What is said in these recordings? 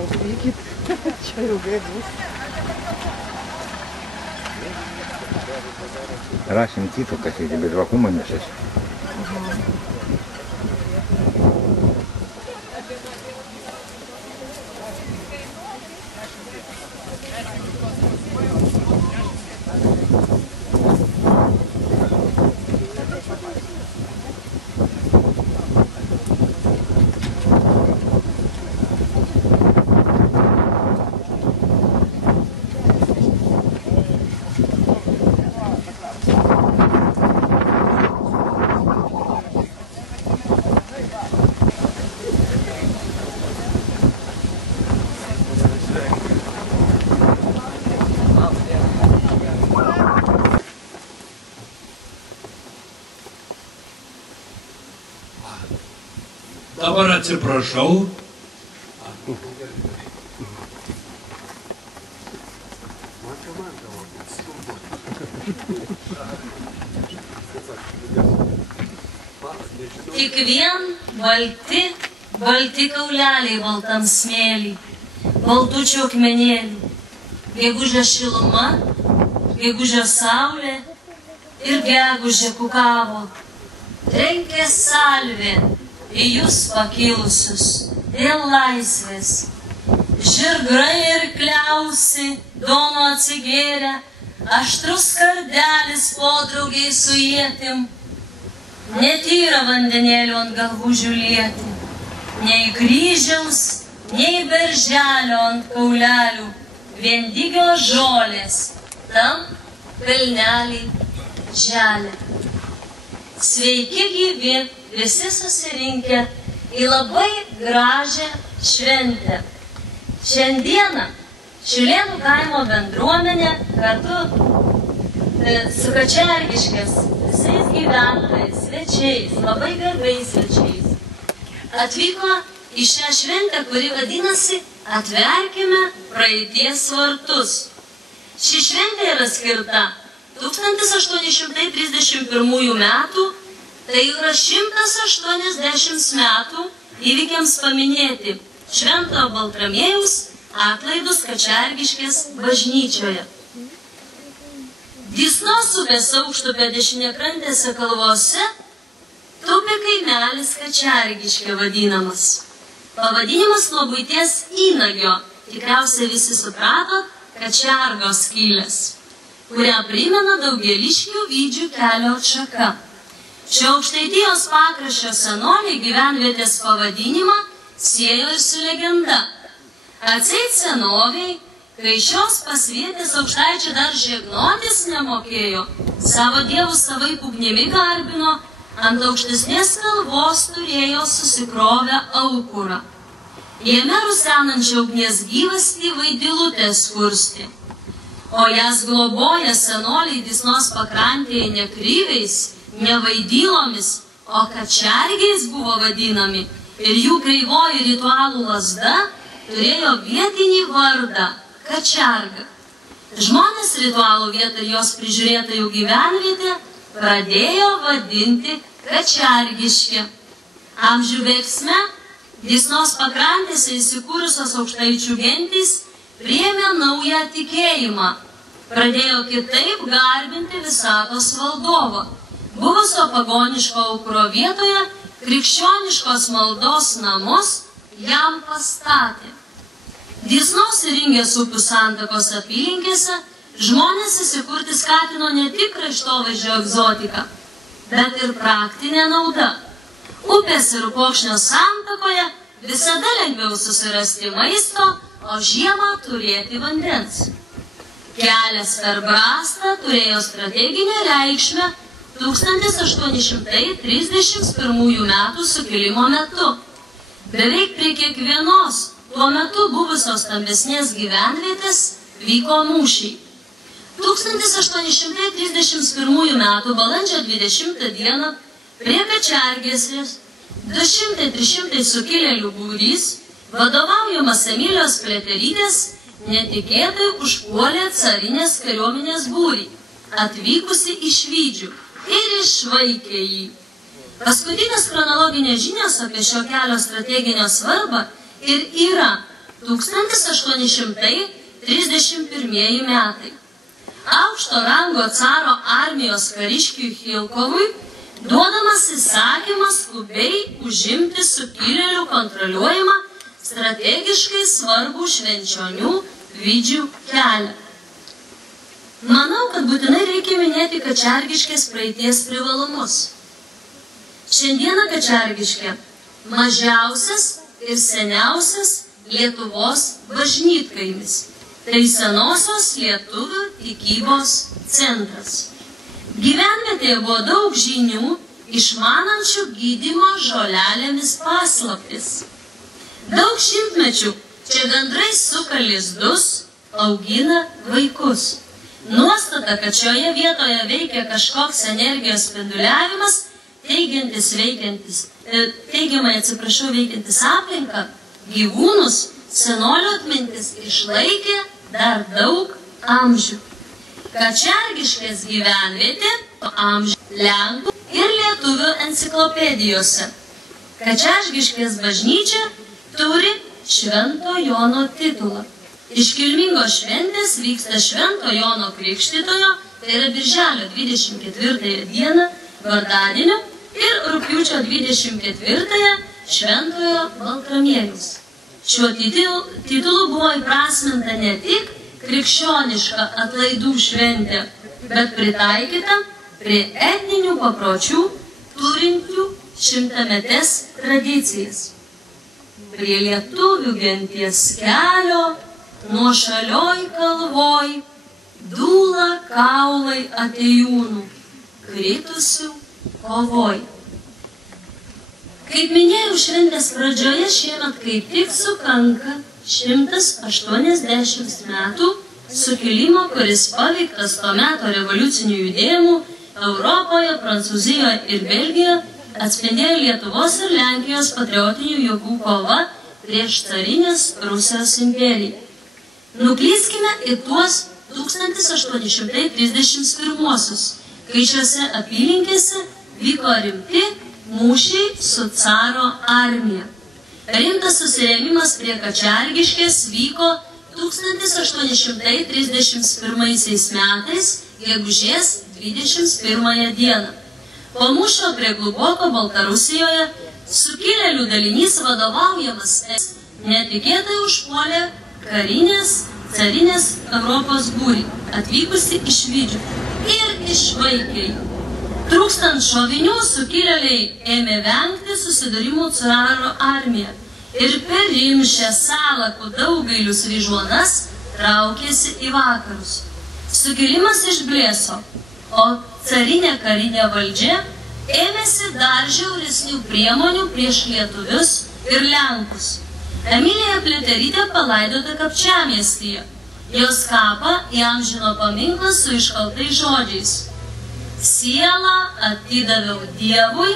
Taupykit, čia ilgai bus. Rasim Tito, kad jį bet vakumo nešės. Dabar atsiprašau. Tik vien balti kauleliai baltam smėlį, baltučių akmenėlį, gegužės šiluma, gegužės saulė ir gegužė kukavo. Trenkė salvė į jūs pakilusius dėl laisvės. Žirgrai ir kliausi, dono atsigėrę, aštrus kardelis podraugiai su ietim. Netyra vandenėlių ant galvų žiūlėti, nei kryžiaus, nei berželio ant kaulelių, vien dygio žolės, tam kalnelį želė. Sveiki gyvi, visi susirinkę į labai gražią šventę. Šiandieną Šilėnų kaimo bendruomenė kartu su Kačergiškės visais gyventojais, svečiais, labai garbiais svečiais atvyko į šią šventę, kuri vadinasi Atverkime praeities vartus. Ši šventė yra skirta 1831 metų, tai yra 180 metų įvykiams paminėti Švento Baltramiejaus atlaidus Kačergiškės bažnyčioje. Dysnos upės aukštupio dešinėkrantėse kalvose tupi kaimelis Kačergiškė vadinamas. Pavadinimas nuo buities įnagio, tikriausiai visi suprato, Kačergos kilęs, kurią primena Daugėliškių Vydžių kelio atšaka. Šio Aukštaitijos pakraščio senoliai gyvenvietės pavadinimą siejo ir su legenda. Atseit senoviai, kai šios pasvietės aukštaičiai dar žegnotis nemokėjo, savo dievus savaip ugnimi garbino, ant aukštesnės kalvos turėjo susikrovę aukurą. Jame rusenančią ugnies gyvastį vaidilutės kurstė, o jas globoja senoliai Dysnos pakrantėje ne kryviais, ne vaidylomis, o kačergiais buvo vadinami, ir jų kreivoji ritualų lazda turėjo vietinį vardą – Kačerga. Žmonės ritualų vietą ir jos prižiūrėtojų gyvenvietę pradėjo vadinti Kačergiške. Amžių bėgsme Dysnos pakrantėse įsikūrusios aukštaičių gentys priėmė naują tikėjimą. Pradėjo kitaip garbinti visatos valdovą. Buvusio pagoniško aukuro vietoje krikščioniškos maldos namus jam pastatė. Dysnos ir Ringės upių santakos apylinkėse žmonės įsikurti skatino ne tik kraštovaizdžio egzotiką, bet ir praktinė nauda. Upės ir upokšnio santakoje visada lengviau susirasti maisto, o žiemą turėti vandens. Kelias per brastą turėjo strateginę reikšmę 1831 metų sukilimo metu. Beveik prie kiekvienos tuo metu buvusios stambesnės gyvenvietės vyko mūšiai. 1831 metų balandžio 20 dieną prie Kačergėslės 200-300 sukilėlių būrys, vadovaujamas Emilijos Pliaterytės, netikėtai užpuolė carinės kariuomenės būrį, atvykusi iš Vydžių ir išvaikė jį. Paskutinės chronologinės žinios apie šio kelio strateginę svarbą ir yra 1831 metai. Aukšto rango caro armijos kariškiui Chilkovui duodamas įsakymas skubiai užimti sukilėlių kontroliuojamą strategiškai svarbų Švenčionių Vydžių kelią. Manau, kad būtinai reikia minėti Kačergiškės praeities privalumus. Šiandieną Kačergiškė mažiausias ir seniausias Lietuvos bažnytkaimis. Tai senosios lietuvių tikybos centras. Gyvenvietėje buvo daug žinių, išmanančių gydymo žolelėmis paslaptis. Daug šimtmečių čia gandrai suka lizdus, augina vaikus. Nuostata, kad šioje vietoje veikia kažkoks energijos spinduliavimas, veikiantis aplinką, gyvūnus, senolio atmintis išlaikė dar daug amžių. Kačergiškės gyvenvietė amžių lenkų ir lietuvių enciklopedijose. Kačergiškės bažnyčia turi Švento Jono titulą. Iškilmingos šventės vyksta Švento Jono Krikštytojo, tai yra birželio 24 dieną, vardadienio, ir rugpjūčio 24 Šventojo Baltramiejaus. Šiuo titulu buvo įprasminta ne tik krikščioniška atlaidų šventė, bet pritaikyta prie etninių papročių turinčių šimtametes tradicijas. Prie lietuvių genties kelio, nuošalioj kalvoj, dūla kaulai atėjūnų, kritusių kovoj. Kaip minėjau šventės pradžioje, šiemet kaip tik sukanka 180 metų sukilimo, kuris paveiktas to meto revoliucinių judėjimų Europoje, Prancūzijoje ir Belgijoje, atspindėjo Lietuvos ir Lenkijos patriotinių jėgų kova prieš carinės Rusijos imperiją. Nuklyskime į tuos 1831-uosius, kai šiose apylinkėse vyko rimti mūšiai su caro armija. Rimtas susirėmimas prie Kačergiškės vyko 1831 metais, gegužės 21 dieną. Po mūšio prie Gluboko Baltarusijoje sukilėlių dalinys vadovaujamas netikėtai užpuolė carinės Europos būrį, atvykusi iš Vydžių, ir išvaikė jį. Trūkstant šovinių, sukilėliai ėmė vengti susidūrimų su caro armija ir per Rimšę, Salakų, Daugailius Vyžuonas traukėsi į vakarus. Sukilimas išblėso, o carinė karinė valdžia ėmėsi dar žiauresnių priemonių prieš lietuvius ir lenkus. Emilija Pliaterytė palaidota Kapčiamiestyje. Jos kapą įamžino paminklas su iškaltais žodžiais: sielą atidaviau Dievui,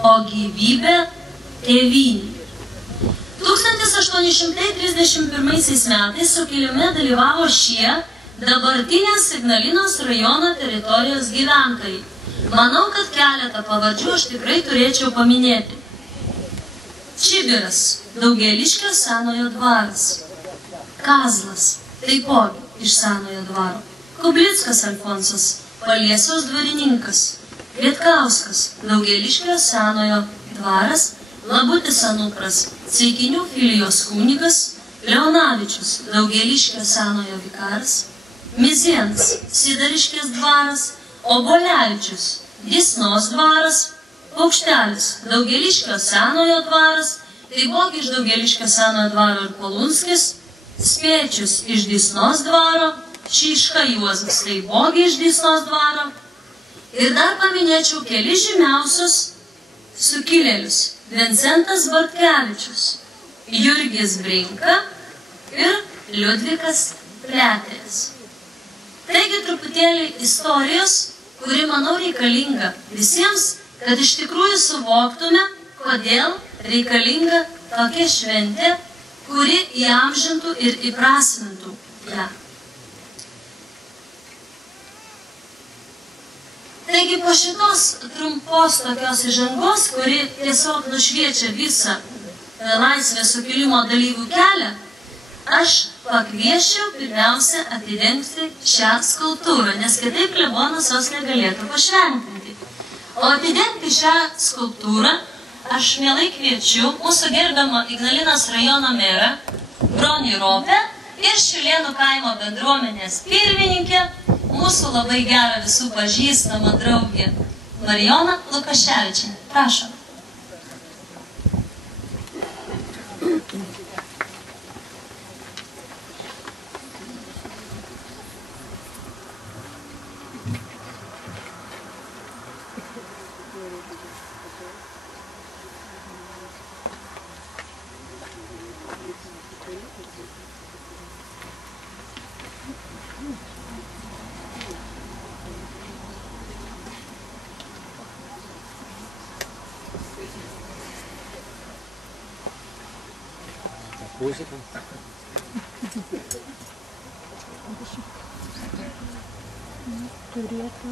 o gyvybę tėvynei. 1831 metais sukilime dalyvavo šie dabartinės Ignalinos rajono teritorijos gyventojai. Manau, kad keletą pavardžių aš tikrai turėčiau paminėti. Čibiras, Daugėliškio senojo dvaras. Kazlas, taipogi iš senojo dvaro. Kublickas Alfonsas, Paliesiaus dvarininkas. Vietkauskas, Daugėliškio senojo dvaras. Labutis Anupras, Ceikinių filijos kunigas. Leonavičius, Daugėliškio senojo vikaras. Mizėnas, Sidariškės dvaras. Obolevičius, Disnos dvaras. Paukštelis – Daugėliškio senojo dvaras, taipogi iš Daugėliškio senojo dvaro ir Polunskis, Spėčius iš Dysnos dvaro, Šiška Juozas taipogi iš Dysnos dvaro. Ir dar paminėčiau kelis žymiausius sukilėlius – Vincentas Bartkevičius, Jurgis Brinka ir Liudvikas Pleteris. Taigi truputėlį istorijos, kuri, manau, reikalinga visiems, kad iš tikrųjų suvoktume, kodėl reikalinga tokia šventė, kuri įamžintų ir įprasmintų ją. Taigi po šitos trumpos tokios įžangos, kuri tiesiog nušviečia visą laisvės sukilimo dalyvių kelią, aš pakviesčiau pirmiausia atidengti šią skulptūrą, nes kitaip klebonas jos negalėtų pašventinti. O atidengti šią skulptūrą aš mielai kviečiu mūsų gerbiamą Ignalinos rajono merą Bronį Ropę ir Šilėnų kaimo bendruomenės pirmininkę, mūsų labai gerą visų pažįstamą draugę Marijoną Lukaševičienę. Prašom. Turėtų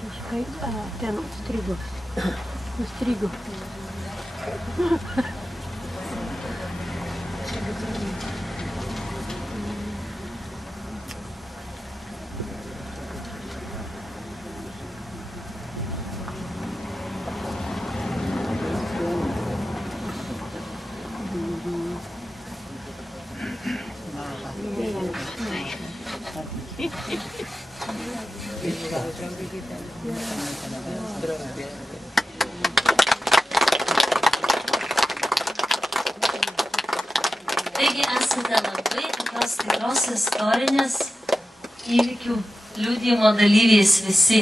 kažkaip ten užstrigo. Taigi esate labai tokios tikros istorinės įvykių liudijimo dalyviais visi.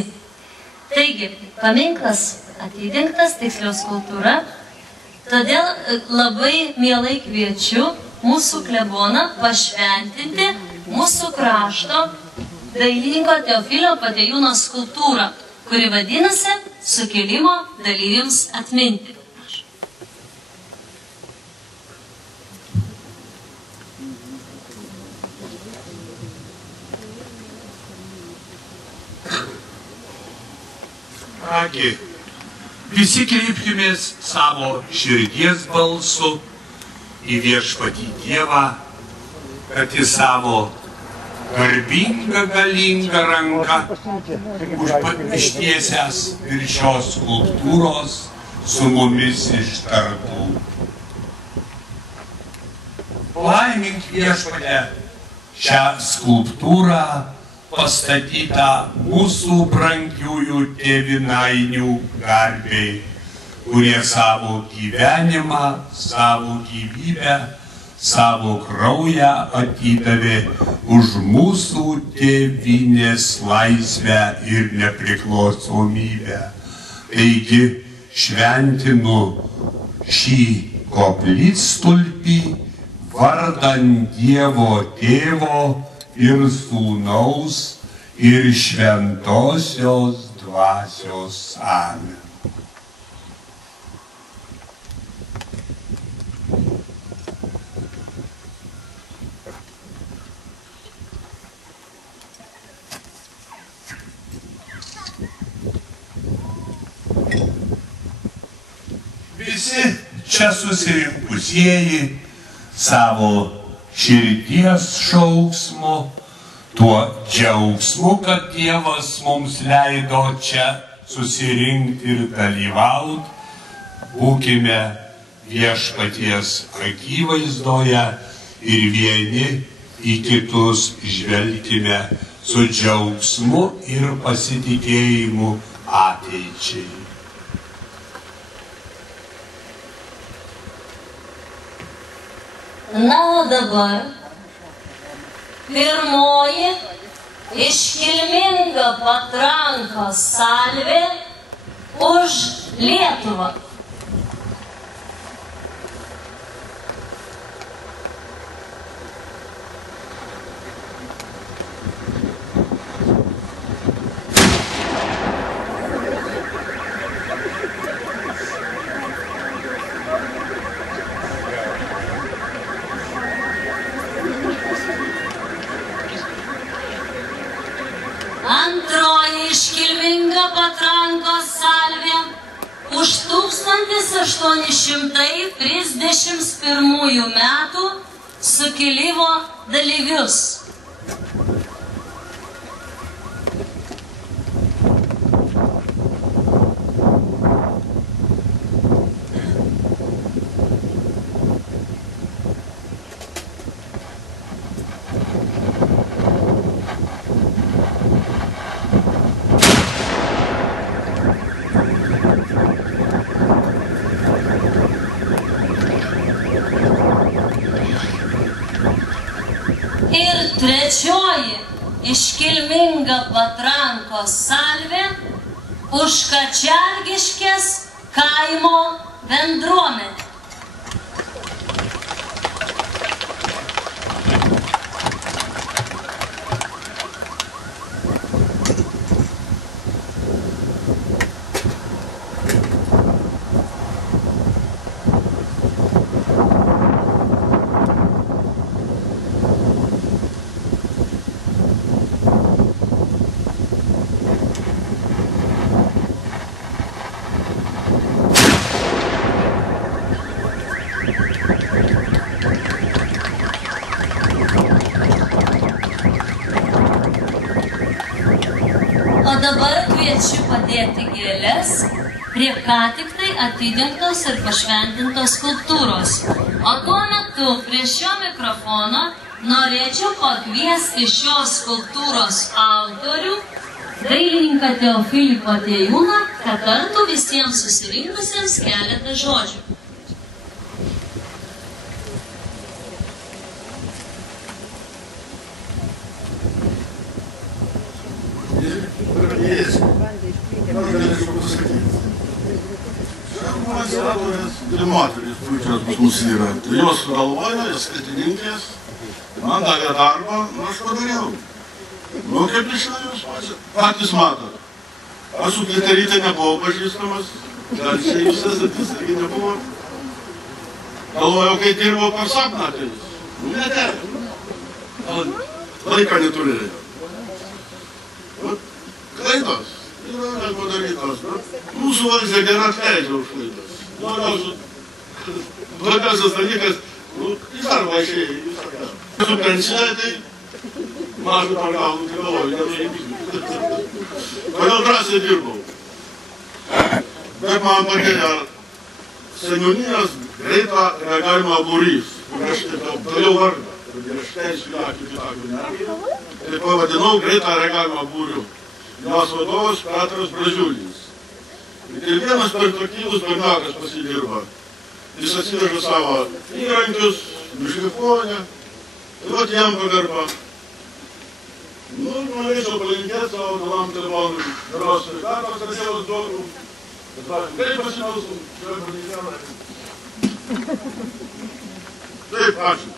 Taigi, paminklas atidengtas, tiksliau skulptūra, todėl labai mielai kviečiu mūsų kleboną pašventinti mūsų krašto dailininko Teofilio Patėjūno skulptūrą, kuri vadinasi Sukilimo dalyviams atminti. Kągi, visi kreipkimės savo širdies balsu į viešpatį Dievą, kad į savo garbingą, galingą ranką ištiesęs virš šios skulptūros su mumis ištartų. Laimink viešpate šią skulptūrą pastatytą mūsų brangiųjų tėvynainių garbei, kurie savo gyvenimą, savo gyvybę, savo kraują atidavė už mūsų tėvynės laisvę ir nepriklausomybę. Taigi šventinu šį koplytstulpį vardan Dievo Tėvo ir Sūnaus ir Šventosios Dvasios. Amen. Visi čia susirinkusieji savo širdies šauksmu, tuo džiaugsmu, kad Dievas mums leido čia susirinkti ir dalyvauti, būkime viešpaties akivaizdoje ir vieni į kitus žvelgime su džiaugsmu ir pasitikėjimu. ateičiai. Na, o dabar pirmoji iškilminga patrankos salvė už Lietuvą. Antroji iškilminga patrankos salvė už 1831 metų sukilimo dalyvius. Ir trečioji iškilminga patrankos salvė už Kačergiškės kaimo bendruomenę. O dabar kviečiu padėti gėles prie ką tik tai atidengtos ir pašventintos skulptūros. O tuo metu prie šio mikrofono norėčiau pakviesti šios skulptūros autorių, dailininką Teofilį Patėjūną, kad tartų visiems susirinkusiems keletą žodžių. Moteris puikios pas mus yra. Tai jos galvoja, skatininkės, man davė darbą, aš padariau. Nu, kaip išėjo jūs patys matot. Aš su Pliateryte nebuvau pažįstamas, gal čia jūs esate, jis irgi nebuvo. Galvojau, kai dirbau per sapną, tai jis. Neteko. Laiką neturėjo. Klaidos. Yra padarytos. Mūsų valdžia gera atleidžia už klaidas. Blogiausias dalykas, iš darbo išėjai, visą ką. Su pensija, tai mažų per galvų, tai galvoju, nenuimsiu. Kodėl drąsiai dirbau? Bet man padėjo seniūnijos greito reagavimo būrys, kur aš toliau vardą, ir aš teisiu akį kitokių nervų. Tai pavadinau greito reagavimo būriu. Jos vadovas Petras Braziulis. Ir vienas perspektyvus berniukas pasidirba. Jis atsiveža savo įrankius, nušlifuoja, ir vat jam pagarba. Nu, norėčiau palinkėti savo galam telefonui geros sveikatos, kad Dievas duotų. Bet sakym, kaip pasimelsim, čia palinkėjome. Taip, ačiū.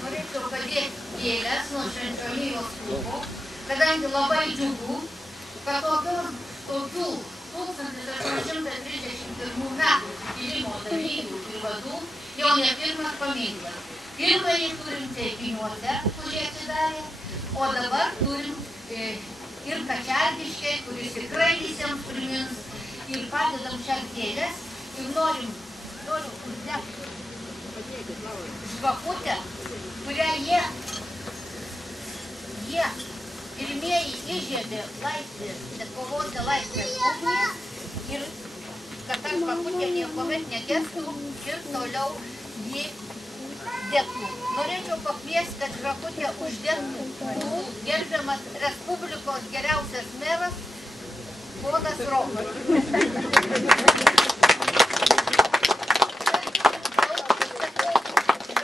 Norėčiau padėti gėles nuo Švenčionėliaus klubo, kadangi labai džiugu, kad tokių 1831 metų sukilimo dalyvių ir vadų jau ne pirmas paminklas. Pirmąjį turim Ceikiniuose, kurie atsidarė, o dabar turim ir Kačergiškėj, kuris tikrai visiems primins, ir padedam šias gėles ir norim uždegti žvakutę, kurią jie pirmieji įžiebė laisvės, kovose laisvės ugnį ir kad ta žvakutė niekuomet negestų ir toliau jį dėtų. Norėčiau pakviesti, kad žvakutė uždėtų gerbiamas Respublikos geriausias meras, ponas Rokas.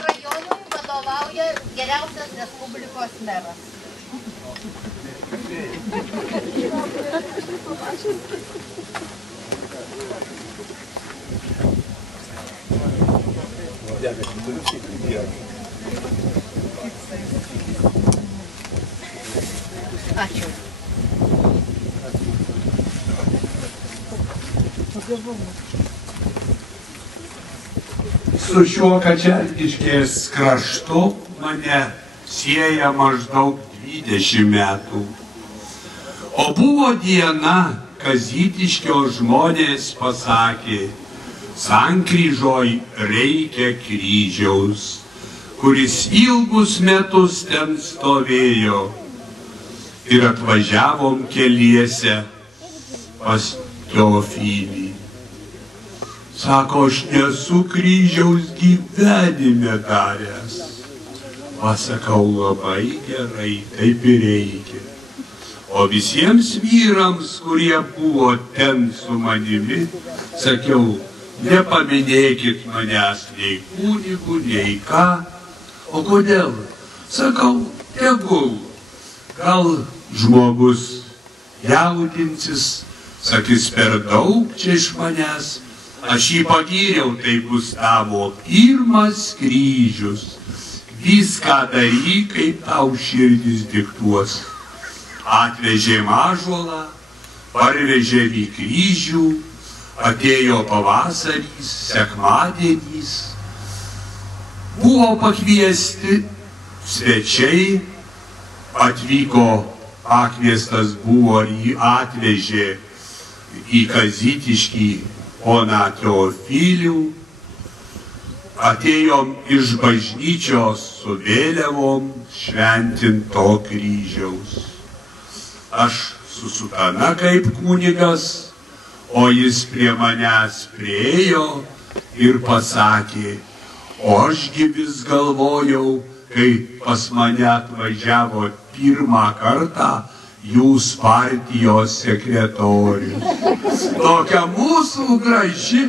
Rajonui vadovauja geriausias Respublikos meras. Ačiū. Su šiuo Kačergiškės kraštu mane sieja maždaug 20 metų. O buvo diena, Kazytiškio žmonės pasakė, sankryžoj reikia kryžiaus, kuris ilgus metus ten stovėjo. Ir atvažiavom keliese pas Teofilį. Sako, aš nesu kryžiaus gyvenime daręs. Pasakau, labai gerai, taip ir reikia. O visiems vyrams, kurie buvo ten su manimi, sakiau, nepaminėkit manęs nei kunigų, nei ką. O kodėl? Sakau, tegul. Gal žmogus jaudinsis, sakys, per daug čia iš manęs. Aš jį pagyriau, tai bus tavo pirmas kryžius. Viską daryk, kaip tau širdis diktuos. Atvežė ąžuolą, parvežė į kryžių, atėjo pavasarys, sekmadienys. Buvo pakviesti svečiai, atvyko, pakviestas buvo ir jį atvežė į Kazytiškį poną Teofilių. Atėjom iš bažnyčios su vėliavom šventint to kryžiaus. Aš su sutana kaip kunigas, o jis prie manęs priejo ir pasakė, o ašgi vis galvojau, kai pas mane atvažiavo pirmą kartą jūs partijos sekretorius. Tokia mūsų graži